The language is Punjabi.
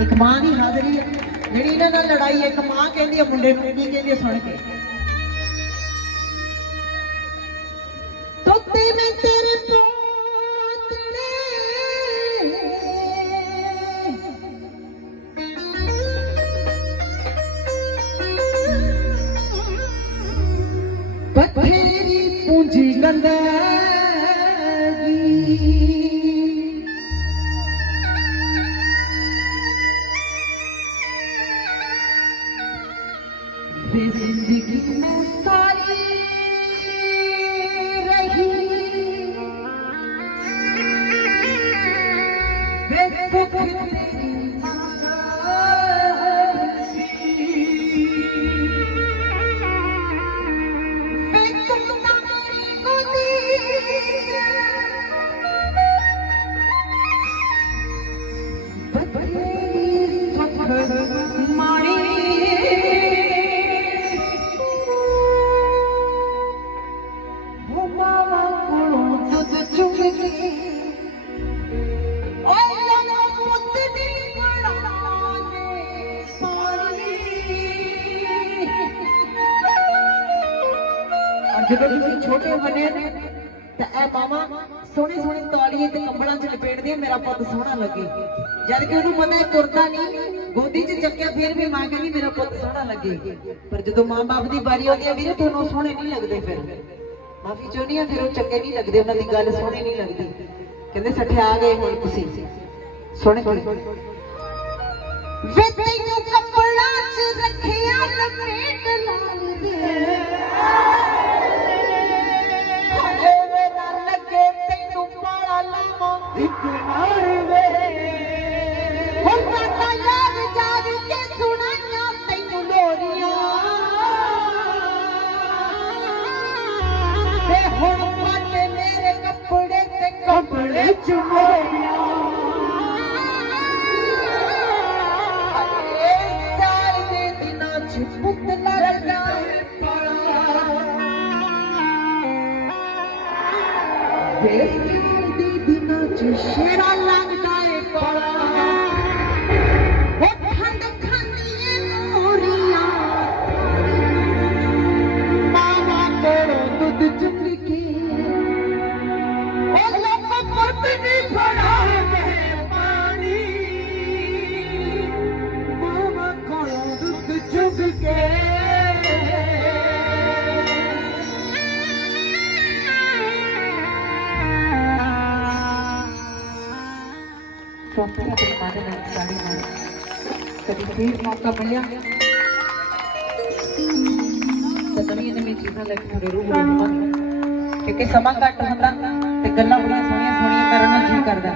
ਇੱਕ ਮਾਂ ਦੀ ਹਾਜ਼ਰੀ ਹੈ ਜਿਹੜੀ ਇਹਨਾਂ ਨਾਲ ਲੜਾਈ ਹੈ ਇੱਕ ਮਾਂ ਕਹਿੰਦੀ ਹੈ ਮੁੰਡੇ ਨੂੰ ਕੀ ਕਹਿੰਦੀ ਹੈ ਸੁਣ ਕੇ। ਤੋਤੇ ਮੈਂ ਤੇਰੇ ਪੋਤੜੇ ਬਥੇਰੀ ਪੂੰਜੀ ਗੰਦਗੀ Bendik Mustafa ਜਦੋਂ ਤੁਸੀਂ ਛੋਟੇ ਹੁੰਦੇ ਨੇ, ਤਾਂ ਇਹ ਮਾਵਾ ਸੋਹਣੇ ਸੋਹਣੀ ਤੌਲੀਏ ਤੇ ਕੰਬਲਾਂ 'ਚ ਲਪੇਟਦੀ ਮੇਰਾ ਪੁੱਤ ਸੋਹਣਾ ਲੱਗੇ। ਜਦ ਕਿ ਉਹਨੂੰ ਪਤਾ ਹੈ ਤੁਰਦਾ ਨਹੀਂ, ਗੋਦੀ 'ਚ ਚੱਕਿਆ, ਫਿਰ ਵੀ ਮਾਂ ਕਹਿੰਦੀ, ਮੇਰਾ ਪੁੱਤ ਸੋਹਣਾ ਲੱਗੇ। ਪਰ ਜਦੋਂ ਮਾਂ-ਬਾਪ ਦੀ ਵਾਰੀ ਆਉਂਦੀ ਹੈ ਵੀਰੇ, ਤੁਹਾਨੂੰ ਉਹ ਸੋਹਣੇ ਨਹੀਂ ਲੱਗਦੇ ਫਿਰ। ਮਾਫੀ ਚਾਹੁੰਦੀ ਆ ਫਿਰ ਉਹ ਚੰਗੇ ਨਹੀਂ ਲੱਗਦੇ ਉਹਨਾਂ ਦੀ ਗੱਲ ਸੋਹਣੀ ਨਹੀਂ ਲੱਗਦੀ। ਕਹਿੰਦੇ ਸਠਿਆ ਗਏ ਹੁਣ ਤੁਸੀਂ। ਸੋਹਣੇ ਥੋੜੇ ਵੇ ਤੈਨੂੰ ਕੱਪੜਾ ਚ ਰੱਖਿਆ ਲਪੇਟ ਲਾਲ ਦੇ। ਹਾਏ ਵੇ ਹੁਣ ਪਾਟੇ ਮੇਰੇ ਕੱਪੜੇ ਤੇ ਕੱਪੜੇ ਚੁਮੋਰੀਆਂ ਹਾਏ ਸਾਲ ਦੇ ਦਿਨਾਂ ਚ ਪੁੱਤ ਲੱਗਦਾ ਏ ਵੇ ਸਾਲ ਚੌਥੀ ਆਪਣੀ ਮਾਂ ਦੇ ਨਾਲ ਸਾੜੀ ਮਾਰੀ ਕਦੀ ਫਿਰ ਮੌਕਾ ਮਿਲਿਆ। ਤਾਂ ਨਵੀਆਂ ਨਵੀਆਂ ਚੀਜ਼ਾਂ ਲੈ ਕੇ ਤੁਹਾਡੇ ਰੂਬਰੂ ਹੋਵਾਂਗੇ ਕਿਉਂਕਿ ਸਮਾਂ ਘੱਟ ਹੁੰਦਾ ਤੇ ਗੱਲਾਂ ਬੜੀਆਂ ਸੋਹਣੀਆਂ ਸੋਹਣੀਆਂ ਕਰਨ ਨੂੰ ਜੀ ਕਰਦਾ।